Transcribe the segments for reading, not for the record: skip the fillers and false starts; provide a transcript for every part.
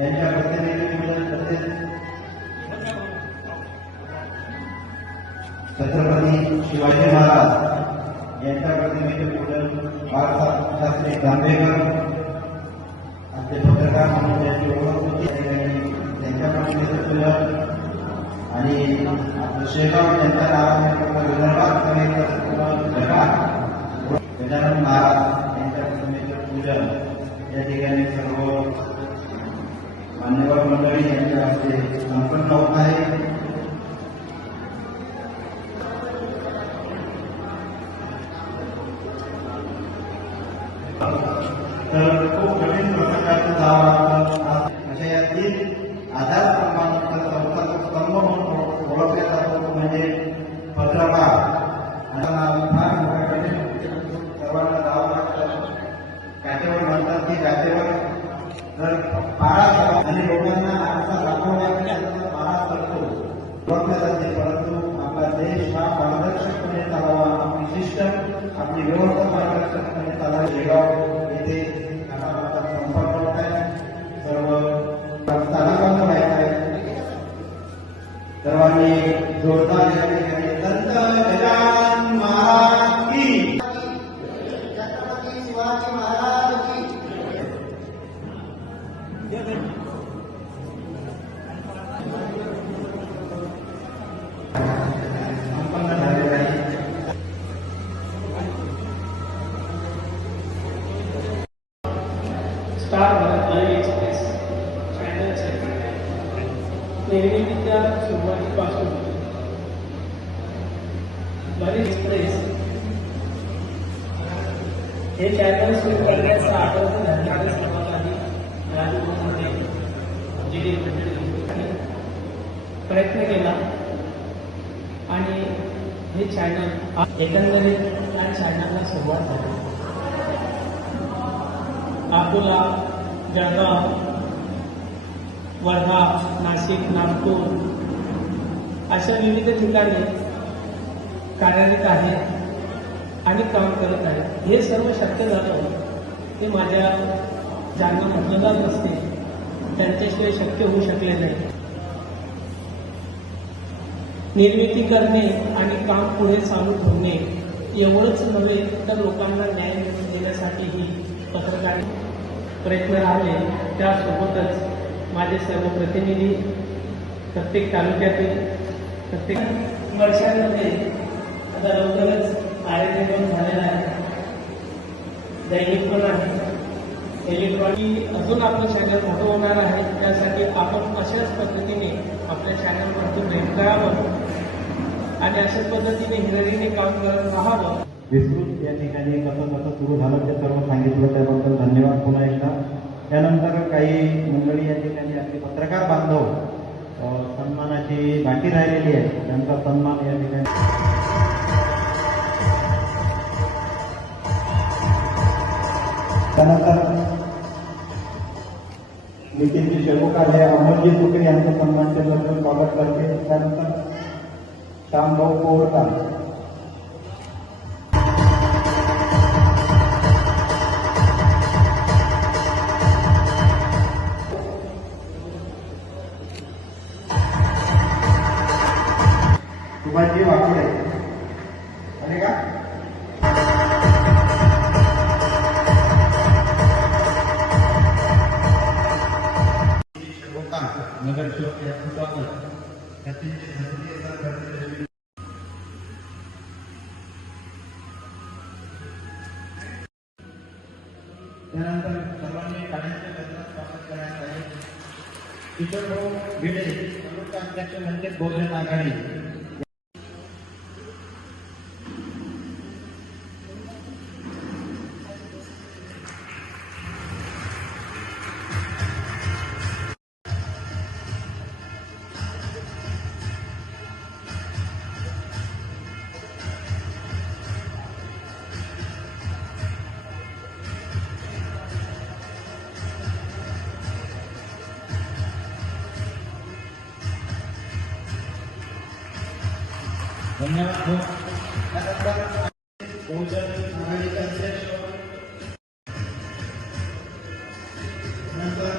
यांच्या प्रतिनिधीमुळे तसेच छत्रपती शिवाजी महाराज यांच्या प्रतिनिधीमुळे बाळासाहेब जांभेकर आमचे पत्रकार म्हणून त्यांची ओळख होती त्यांच्या प्रतिनिधीमुळे आणि शेगाव यांच्या नावाने विदर्भात गजानन महाराज यांच्या प्रतिमेचे पूजन या ठिकाणी सर्व मान्यवर मंडळी यांच्या हस्ते संपन्न होत आहे. तर खूप कठीण प्रसंगातून जावा अशा या 3 आधारस्तंभांचा चौथा स्तंभ म्हणून ओळखला जातो म्हणजे पत्रकार. फार मोठ्या कठीण सर्वांना जावं लागतं. काठेवर म्हणतात की काठेवर जर पाळा केला आणि लोकांना आरसा दाखवला की त्यांचा पाळा करतो ओळखले जाते. परंतु आपला देश हा पारदर्शकपणे चालावा, आपली शिस्त आपली व्यवस्था पारदर्शकपणे चालावी. शेगाव येथे संपर्क होत आहे. सर्व स्थानकांना माहीत आहे. सर्वांनी जोरदार या ठिकाणी संत गजानन महाराज की, छत्रपती शिवाजी महाराज की. संपन्न झालेला आहे. स्टार भारत लाईव्ह एक्सप्रेस चॅनलचे निर्मितीच्या सुरुवातीपासून लाईव्ह एक्सप्रेस हे चॅनल सुरू करण्याचा आठवण झाल्याच्या सर्वात आधी राजभवनमध्ये जी प्रयत्न केला आणि हे चॅनल एकंदरीत या चॅनलला सुरुवात झाली. अकोला, जळगाव, वर्धा, नाशिक, नागपूर अशा विविध ठिकाणी कार्यरत आहे आणि काम करत आहे. हे सर्व शक्य झालं ते माझ्या ज्यांना मतदार नसते त्यांच्याशिवाय शक्य होऊ शकले नाही. निर्मिती करणे आणि काम पुढे चालू ठेवणे एवढंच नव्हे तर लोकांना न्याय मिळवून देण्यासाठीही पत्रकार प्रयत्न राहिले. त्यासोबतच माझे सर्व प्रतिनिधी प्रत्येक तालुक्यातील प्रत्येक वर्षांमध्ये आता लवकरच कार्यक्रम झालेला आहे. दैनिक पण आहे, इलेक्ट्रॉनिक अजून आपलं चॅनल मोठं होणार आहे. त्यासाठी आपण अशाच पद्धतीने आपल्या चॅनलवरती भेट करावं आणि अशाच पद्धतीने हिरडीने काम करत राहावं. विस्तृत या ठिकाणी कसं सुरू झालं ते सर्व सांगितलं, त्याबद्दल धन्यवाद पुन्हा एकदा. त्यानंतर काही मंडळी या ठिकाणी आपले पत्रकार बांधव सन्मानाची बाकी राहिलेली आहे, त्यांचा सन्मान या ठिकाणी. त्यानंतर नितीनजी शेळुकार हे अमोलजी सुकरे यांचं सन्मानचे बद्दल स्वागत करते. त्यानंतर श्यामभाऊ कोवरकर, सुभाषजी वाकुडे आणि का नगर त्यानंतर सर्वांनी काढण्याच्या गजरात स्वागत करण्यात आहे. किशोरभाऊ भिडे अध्यक्ष वंचित बहुजन आघाडी. धन्यवाद. बहुजन आघाडीचे अध्यक्ष नंतर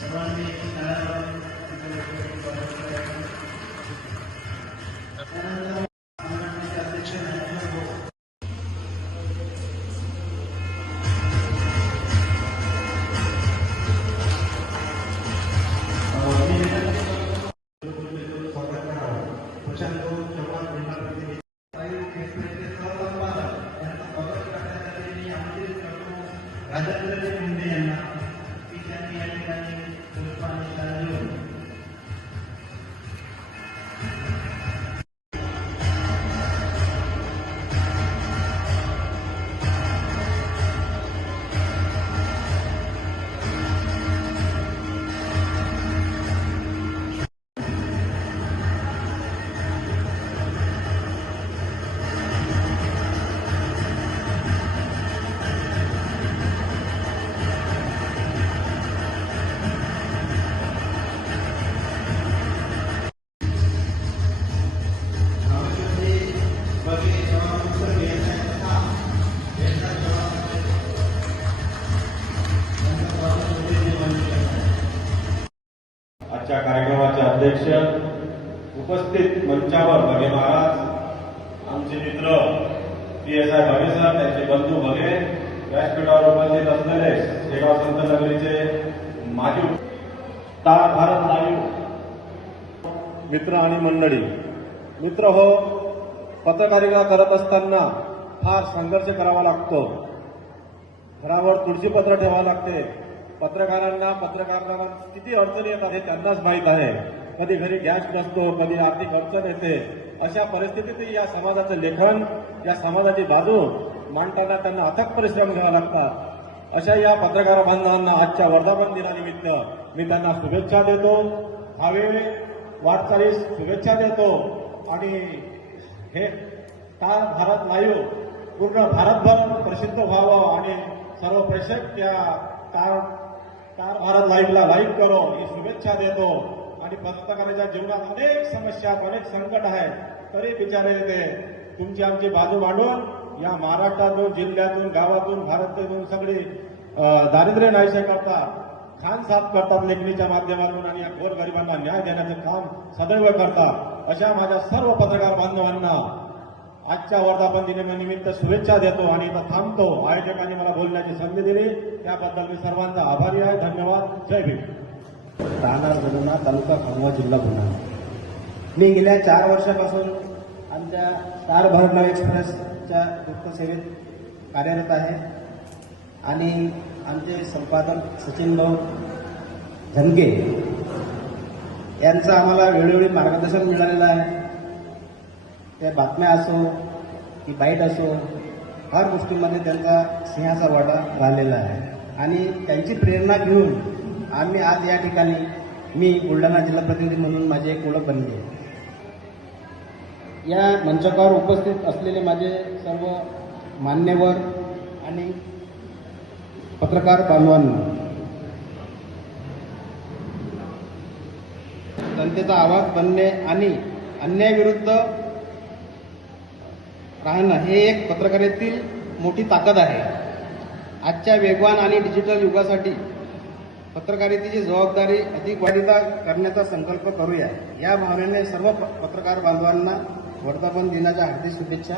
सर्वांनी त्यानंतर संघटनेचे अध्यक्ष नरेंद्र भाऊ. स्वागत करावं. प्रशांत चव्हाण जिल्हा प्रतिनिधी एक्सप्रेसचे सहसंपादक यांचं स्वागत करण्यासाठी मी आमंत्रित करतो राजेंद्र मुंडे यांना की त्यांनी या ठिकाणी पुष्पांजली देऊन आजच्या कार्यक्रमाचे अध्यक्ष, उपस्थित मंचावर भगे महाराज, आमचे मित्र PSI भगे सर, त्यांचे बंधू भगे, व्यासपीठावर उपस्थित असलेले शेगाव संत नगरीचे माजी स्टार भारत लाईव्ह मित्र आणि मंडळी. मित्र हो, पत्रकारिता करत असताना फार संघर्ष करावा लागतो. घरावर तुळशीपत्र ठेवावं लागते. पत्रकारांना किती अडचणी येतात हे त्यांनाच माहीत आहे. कधी घरी गॅस नसतो, कधी आर्थिक अडचण येते. अशा परिस्थितीत या समाजाचं लेखन, या समाजाची बाजू मांडताना त्यांना अथक परिश्रम घ्यावा लागतात. अशा या पत्रकार बांधवांना आजच्या वर्धापन दिनानिमित्त मी त्यांना शुभेच्छा देतो. भावी वाटचालीस शुभेच्छा देतो. आणि हे स्टार भारत लाईव्ह पूर्ण भारतभर प्रसिद्ध व्हावं आणि सर्व प्रेक्षक त्या स्टार भारत लाईव्हला लाईक करो ही शुभेच्छा देतो. आणि पत्रकाराच्या जीवनात अनेक समस्या, अनेक संकट आहेत, तरी बिचारे ते तुमची आमची बाजू मांडून या महाराष्ट्रातून, जिल्ह्यातून, गावातून, भारतातून सगळी दारिद्र्य नाहीसे करतात, खान साफ करतात लेखणीच्या माध्यमातून आणि या गोरगरिबांना न्याय देण्याचं काम सदैव करतात. अशा माझ्या सर्व पत्रकार बांधवांना आजच्या वर्धापन दिनानिमित्त शुभेच्छा देतो आणि इथं थांबतो. आयोजकांनी मला बोलण्याची संधी दिली त्याबद्दल मी सर्वांचा आभारी आहे. धन्यवाद. जय भीम. राहणार गणना, तालुका खामगाव, जिल्हा बुलढाणा. मी गेल्या 4 वर्षापासून आमच्या स्टार भारत लाईव्ह एक्सप्रेसच्या वृत्तसेवेत कार्यरत आहे आणि आमचे संपादक सचिन भाऊ झनके यांचं आम्हाला वेळोवेळी मार्गदर्शन मिळालेलं आहे. त्या बातम्या असो की बाईट असो, हर गोष्टीमध्ये त्यांचा सिंहाचा वाटा राहिलेला आहे आणि त्यांची प्रेरणा घेऊन आम्ही आज या ठिकाणी, मी बुलढाणा जिल्हा प्रतिनिधी म्हणून माझी एक ओळख बनली आहे. या मंचकावर उपस्थित असलेले माझे सर्व मान्यवर आणि पत्रकार बांधवांना जनतेचा आवाज बनणे आणि अन्यायाविरुद्ध राहणं हे एक पत्रकारितेतील मोठी ताकद आहे. आजच्या वेगवान आणि डिजिटल युगासाठी पत्रकारितेची जबाबदारी अधिक वाढीता करण्याचा संकल्प करूया. या भावनेने सर्व पत्रकार बांधवांना वर्धापन दिनाच्या हार्दिक शुभेच्छा.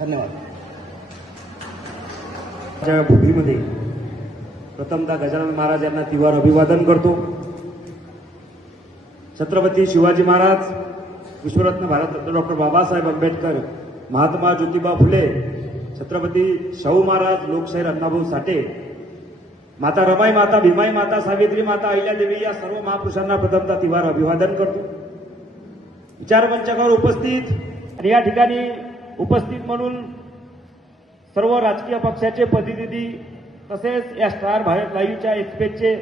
धन्यवाद. भूमीमध्ये प्रथमतः गजानन महाराज यांना तिवार अभिवादन करतो. छत्रपती शिवाजी महाराज, विश्वरत्न भारतरत्न डॉक्टर बाबासाहेब आंबेडकर, महात्मा ज्योतिबा फुले, छत्रपती शाहू महाराज, लोकशाहीर अण्णाभाऊ साठे, माता रमाई माता, भीमाई माता, सावित्री माता, अहिल्यादेवी या सर्व महापुरुषांना प्रथमतः तिवार अभिवादन करतो. विचारमंचावर उपस्थित आणि या ठिकाणी उपस्थित म्हणून सर्व राजकीय पक्षाचे प्रतिनिधी तसेच या स्टार भारत लाईव्हच्या एक्सप्रेसचे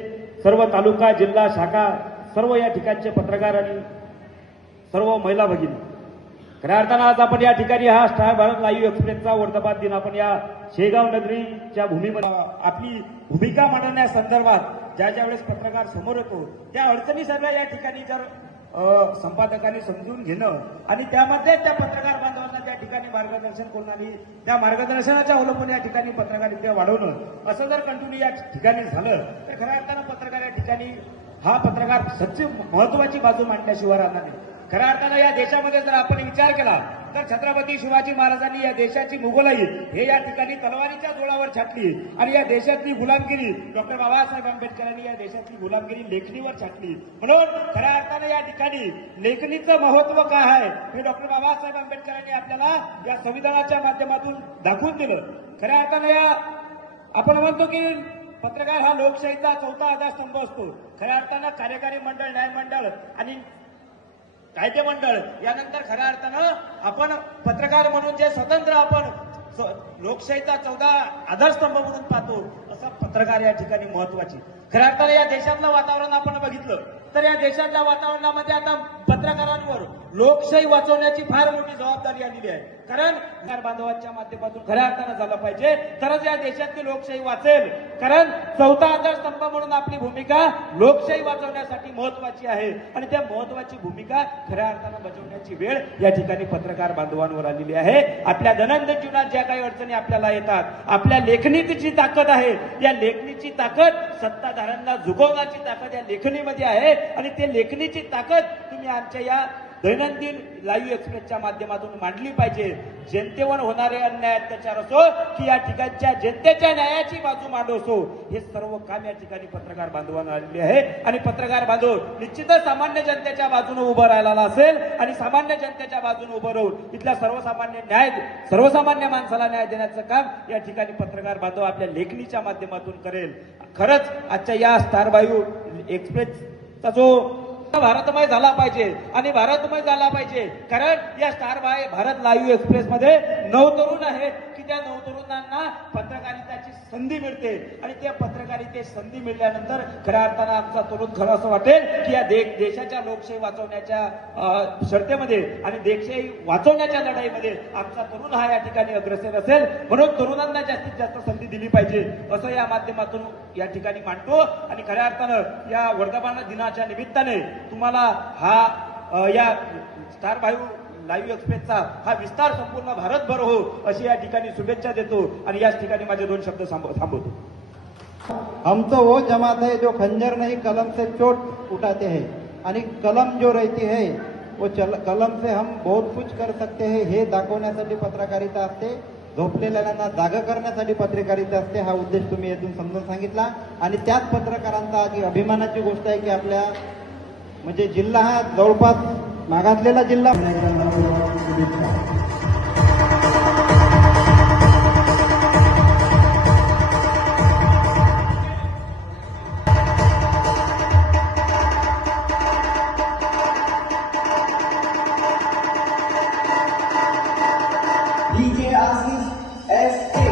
सर्व तालुका, जिल्हा, शाखा, सर्व या ठिकाणचे पत्रकार आणि सर्व महिला भगिनी, खऱ्या अर्थानं आज आपण या ठिकाणी हा स्टार भारत लाईव्ह एक्सप्रेसचा वर्धापन दिन आपण या शेगाव नगरीच्या भूमीमध्ये आपली भूमिका मांडण्यासंदर्भात ज्या वेळेस पत्रकार समोर येतो त्या अडचणी सर्व या ठिकाणी जर संपादकांनी समजून घेणं आणि त्यामध्ये त्या पत्रकार बांधवांना त्या ठिकाणी मार्गदर्शन करून आणि त्या मार्गदर्शनाच्या अवलंबून या ठिकाणी पत्रकारिता वाढवणं असं जर कंटिन्यू या ठिकाणी झालं तर खऱ्या अर्थानं पत्रकार या ठिकाणी हा पत्रकार सच्ची महत्वाची बाजू मांडल्याशिवाय राहणार नाही. खऱ्या अर्थानं या देशामध्ये जर आपण विचार केला तर छत्रपती शिवाजी महाराजांनी या देशाची मुघलाई हे या ठिकाणी तलवारीच्या जोरावर छाटली आणि या देशातली गुलामगिरी डॉक्टर बाबासाहेब आंबेडकरांनी या देशातली गुलामगिरी लेखणीवर छाटली. म्हणून खऱ्या अर्थानं या ठिकाणी लेखणीचं महत्व काय आहे हे डॉक्टर बाबासाहेब आंबेडकरांनी आपल्याला या संविधानाच्या माध्यमातून दाखवून दिलं. खऱ्या अर्थानं या आपण म्हणतो की पत्रकार हा लोकशाहीचा चौथा आधारस्तंभ असतो. खऱ्या अर्थानं कार्यकारी मंडळ, न्यायमंडळ आणि कायदे मंडळ यानंतर खऱ्या अर्थानं आपण पत्रकार म्हणून जे स्वतंत्र आपण लोकशाहीचा चौथा आधारस्तंभ म्हणून पाहतो असं पत्रकार या ठिकाणी महत्वाची. खऱ्या अर्थानं या देशातलं वातावरण आपण बघितलं तर या देशाच्या वातावरणामध्ये आता पत्रकारांवर लोकशाही वाचवण्याची फार मोठी जबाबदारी आलेली आहे. कारण बांधवांच्या माध्यमातून खऱ्या अर्थानं झालं पाहिजे तरच या देशातली लोकशाही वाचेल. कारण चौथा आधारस्तंभ म्हणून आपली भूमिका लोकशाही वाचवण्यासाठी महत्वाची आहे आणि त्या महत्वाची भूमिका खऱ्या अर्थानं बजावण्याची वेळ या ठिकाणी पत्रकार बांधवांवर आलेली आहे. आपल्या दैनंदिन जीवनात ज्या काही अडचणी आपल्याला येतात, आपल्या लेखणीची ताकद आहे, या लेखणीची ताकद सत्ताधाऱ्यांना झुकवण्याची ताकद या लेखणीमध्ये आहे आणि ते लेखणीची ताकद तुम्ही आमच्या या दैनंदिन लाईव्ह एक्सप्रेसच्या माध्यमातून मांडली पाहिजे. जनतेवर होणारे अन्याय अत्याचार असो की या ठिकाणच्या जनतेच्या न्यायाची बाजू मांडू असो, हे सर्व काम या ठिकाणी पत्रकार बांधवांना आलेले आहे आणि पत्रकार बांधव निश्चितच सामान्य जनतेच्या बाजूने उभं राहिलेला असेल आणि सामान्य जनतेच्या बाजूने उभं राहून इथल्या सर्वसामान्य माणसाला न्याय देण्याचं काम या ठिकाणी पत्रकार बांधव आपल्या लेखणीच्या माध्यमातून करेल. खरंच आजच्या या स्टारवायू एक्सप्रेसचा जो भारतमय झाला पाहिजे आणि भारतमय झाला पाहिजे कारण या भारत लाईव्ह एक्सप्रेस मध्ये 9 तरुण आहेत की त्या 9 तरुणांना पत्रकारितेची संधी मिळते आणि त्या पत्रकारितेची संधी मिळाल्यानंतर खऱ्या अर्थानं आमचा तरुण खरं असं वाटेल की या देशाच्या लोकशाही वाचवण्याच्या शर्तेमध्ये आणि देशशाही वाचवण्याच्या लढाईमध्ये आमचा तरुण हा या ठिकाणी अग्रेसर असेल. म्हणून तरुणांना जास्तीत जास्त संधी दिली पाहिजे असं या माध्यमातून या ठिकाणी मांडतो आणि खऱ्या अर्थानं या वर्धापन दिनाच्या निमित्ताने तुम्हाला हा या स्टार लाईव्ह एक्सप्रेसचा हा विस्तार संपूर्ण भारतभर हो अशी या ठिकाणी शुभेच्छा देतो आणि याच ठिकाणी माझे 2 शब्द थांबवतो. हम तो वो जमात है जो खंजर नहीं कलम से चोट उठाते हैं आणि कलम जो रहती है वो कलम से हम बहुत कुछ कर सकते हैं हे दाखवण्यासाठी पत्रकारिता असते. झोपलेल्यांना जागा करण्यासाठी पत्रकारिता असते. हा उद्देश तुम्ही यातून समजून सांगितला आणि त्याच पत्रकारांचा अभिमानाची गोष्ट आहे की आपल्या म्हणजे जिल्हा हा जवळपास मागासलेला जिल्हा. DJ Aziz S.A.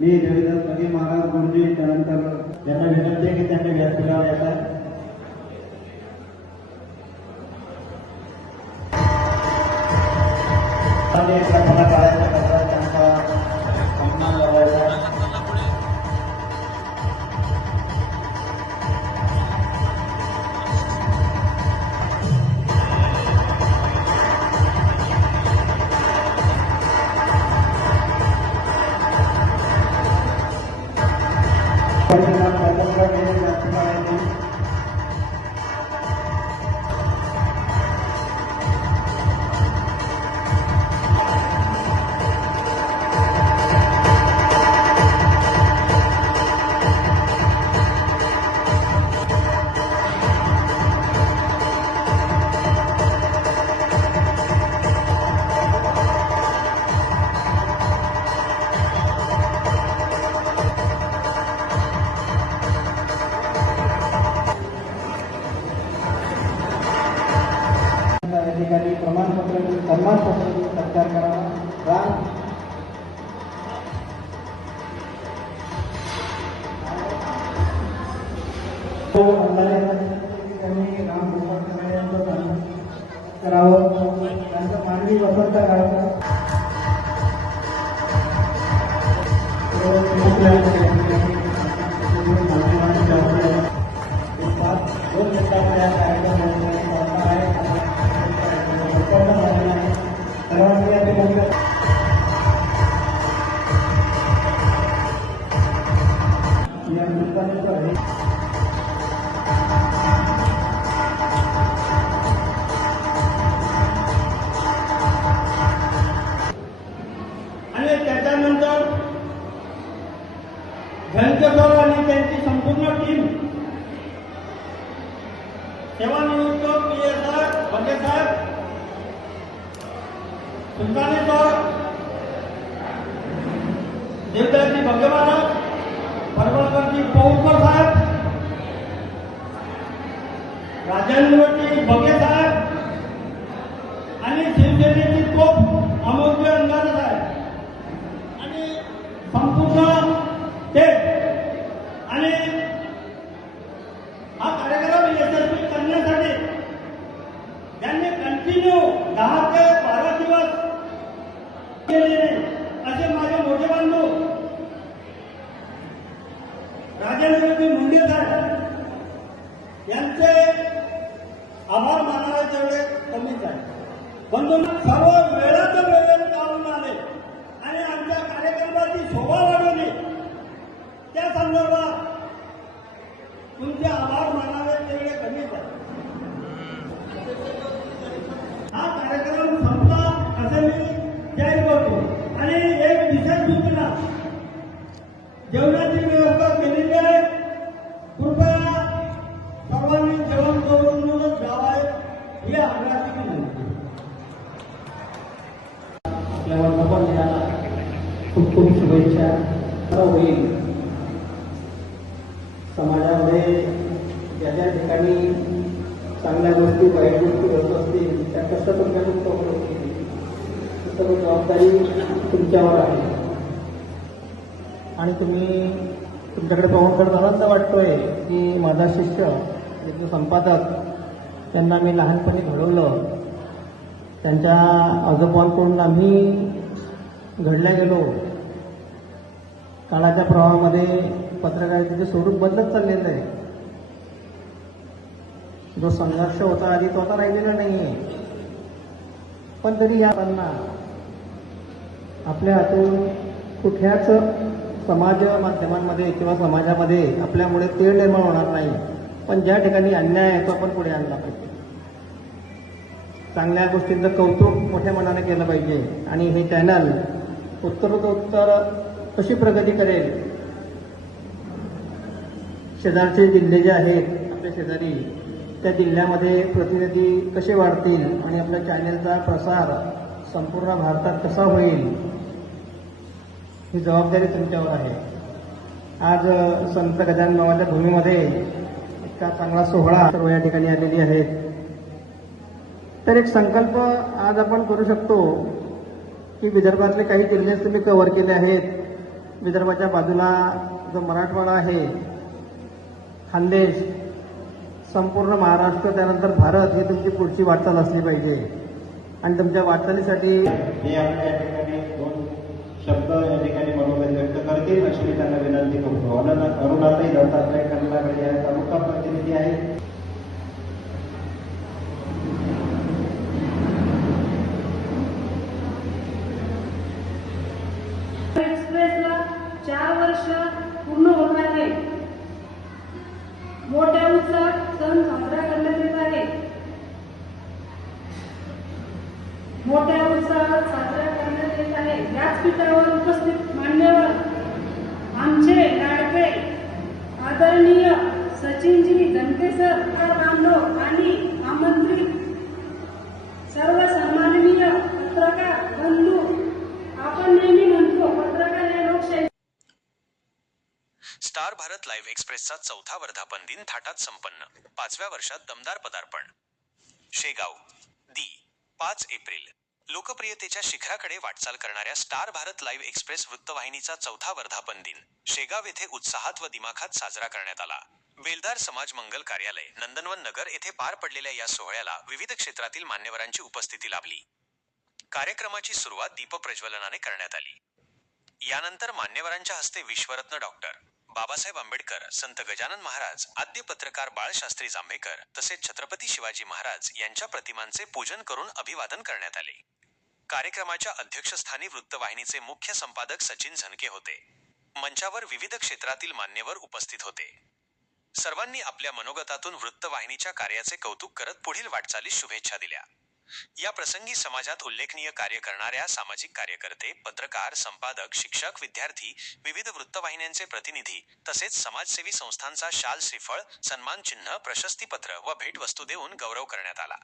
मी देवेंद्र महाराज गुरुजी त्यानंतर त्यांना विनंती आहे की त्यांनी व्यासपीठावर यायचं. त्यांचा सन्मान करायचा. सन्मान पत्राने सत्कार करावा. राम त्यांनी राम गोपाळ कराडे यांचं सन्मान करावं. त्यांचं मानवी वसंत करावं. आणि त्याच्यानंतर घनकेश्वर आणि त्यांची संपूर्ण टीम सेवानिवृत्त PSI बगे साहेब, सुलतानेश्वर देवदासी बगे महाराज, परवळकरजी पौरकर साहेब, राजांवरती बगे साहेब आणि शिवसेनेची तोप अमोलजी अंगारे साहेब आणि संपूर्ण ते आणि हा कार्यक्रम यशस्वी करण्यासाठी त्यांनी कंटिन्यू 10 ते 12 दिवस केलेले असे माझे मोठे बंधू राजेंद्रजी मुंडे साहेब यांचे आभार मानावे तेवढे कमीच आहे. बंधूंना सर्व वेळात वेळेत काढून आले आणि आमच्या कार्यक्रमाची शोभा वाढवली. त्या संदर्भात तुमचे आभार मानावे तेवढे कमीच आहे. हा कार्यक्रम संपला असे मी जाहीर करतो आणि एक विशेष सूचना, जेवणाची व्यवस्था केलेली आहे. कृपया सर्वांनी जेवण करूनच जावावे ही आग्रहाची विनंती. आपल्या वर्धापन दिनाला खूप खूप शुभेच्छा. होईल समाजामध्ये ज्या ज्या ठिकाणी चांगल्या गोष्टी वाईट गोष्टी होत असतील त्या कशा प्रकारे होत असतील सर्व जबाबदारी तुमच्यावर आहे. आणि तुम्ही तुमच्याकडे पाहून तर आनंद वाटतोय की माझा शिष्य जो संपादक त्यांना मी लहानपणी घडवलं, त्यांच्या आजोबांकडून आम्ही घडल्या गेलो. काळाच्या प्रवाहामध्ये पत्रकारितेचे स्वरूप बदलत चाललेलं आहे. जो संघर्ष होता आधी तो आता राहिलेला नाहीये. पण तरी या आपल्या हातून कुठल्याच समाज माध्यमांमध्ये किंवा समाजामध्ये आपल्यामुळे तेढ निर्माण होणार नाही. पण ज्या ठिकाणी अन्याय आहे तो आपण पुढे आणला पाहिजे. चांगल्या गोष्टींचं कौतुक मोठ्या मनाने केलं पाहिजे. आणि हे चॅनल उत्तरोत्तर कशी प्रगती करेल, शेजारचे जिल्हे जे आहेत आपल्या शेजारी त्या जिल्ह्यामध्ये प्रतिनिधी कसे वाढतील आणि आपल्या चॅनलचा प्रसार संपूर्ण भारतात कसा होईल ही जबाबदारी तुमच्यावर आहे. आज संत गजानन बाबाच्या भूमीमध्ये इतका चांगला सोहळा सर्व या ठिकाणी आलेली आहेत. तर एक संकल्प आज आपण करू शकतो की विदर्भातले काही जिल्हे तुम्ही कव्हर केले आहेत. विदर्भाच्या बाजूला जो मराठवाडा आहे, खानदेश, संपूर्ण महाराष्ट्र, त्यानंतर भारत ही तुमची पुढची वाटचाल असली पाहिजे. आणि तुमच्या वाटचालीसाठी हे आपल्या या ठिकाणी 2 शब्द या ठिकाणी मनोगत व्यक्त करतील अशी मी त्यांना विनंती करतो. अरुणाताई दत्तात्रय कर्नाकडे या तालुका प्रतिनिधी आहेत. एक्सप्रेसला 4 वर्ष पूर्ण होत आहे. मोठ्या उत्साहात सण साजरा करण्यात येत आहे. मोठ्या उत्साहात साजरा करण्यात येत आहे. व्यासपीठावर उपस्थित मान्यवर आमचे लाडके आदरणीय सचिनजी धनकेसर बांधव आणि आमंत्रित सर्व सन्माननीय पत्रकार बंधू, आपण नेहमी म्हणतो पत्रकार हे लोकशाही. स्टार भारत लाईव्ह एक्सप्रेसचा 4था वर्धापन दिन थाटात संपन्न. 5व्या वर्षात दमदार पदार्पण. शेगाव, दी 5 एप्रिल लोकप्रियतेच्या शिखराकडे वाटचाल करणाऱ्या स्टार भारत लाईव्ह एक्सप्रेस वृत्तवाहिनीचा 4था वर्धापन दिन शेगाव येथे उत्साहात व दिमाखात साजरा करण्यात आला. बेलदार समाज मंगल कार्यालय, नंदनवन नगर येथे पार पडलेल्या या सोहळ्याला विविध क्षेत्रातील मान्यवरांची उपस्थिती लाभली. कार्यक्रमाची सुरुवात दीपप्रज्वलनाने करण्यात आली. यानंतर मान्यवरांच्या हस्ते विश्वरत्न डॉक्टर बाबासाहेब आंबेडकर, संत गजानन महाराज, आद्य पत्रकार बाळशास्त्री जांभेकर तसेच छत्रपती शिवाजी महाराज यांच्या प्रतिमांचे पूजन करून अभिवादन करण्यात आले. कार्यक्रमाच्या अध्यक्षस्थानी वृत्तवाहिनीचे मुख्य संपादक सचिन झनके होते. मंचावर विविध क्षेत्रातील मान्यवर उपस्थित होते. सर्वांनी आपल्या मनोगतातून वृत्तवाहिनीच्या कार्याचे कौतुक करत पुढील वाटचालीस शुभेच्छा दिल्या. या प्रसंगी समाजात उल्लेखनीय कार्य करणाऱ्या सामाजिक कार्यकर्ते, पत्रकार, संपादक, शिक्षक, विद्यार्थी, विविध वृत्तवाहिन्यांचे प्रतिनिधी तसेच समाजसेवी संस्थांचा शाल, श्रीफळ, सन्मान चिन्ह, प्रशस्तीपत्र व भेटवस्तू देऊन गौरव करण्यात आला.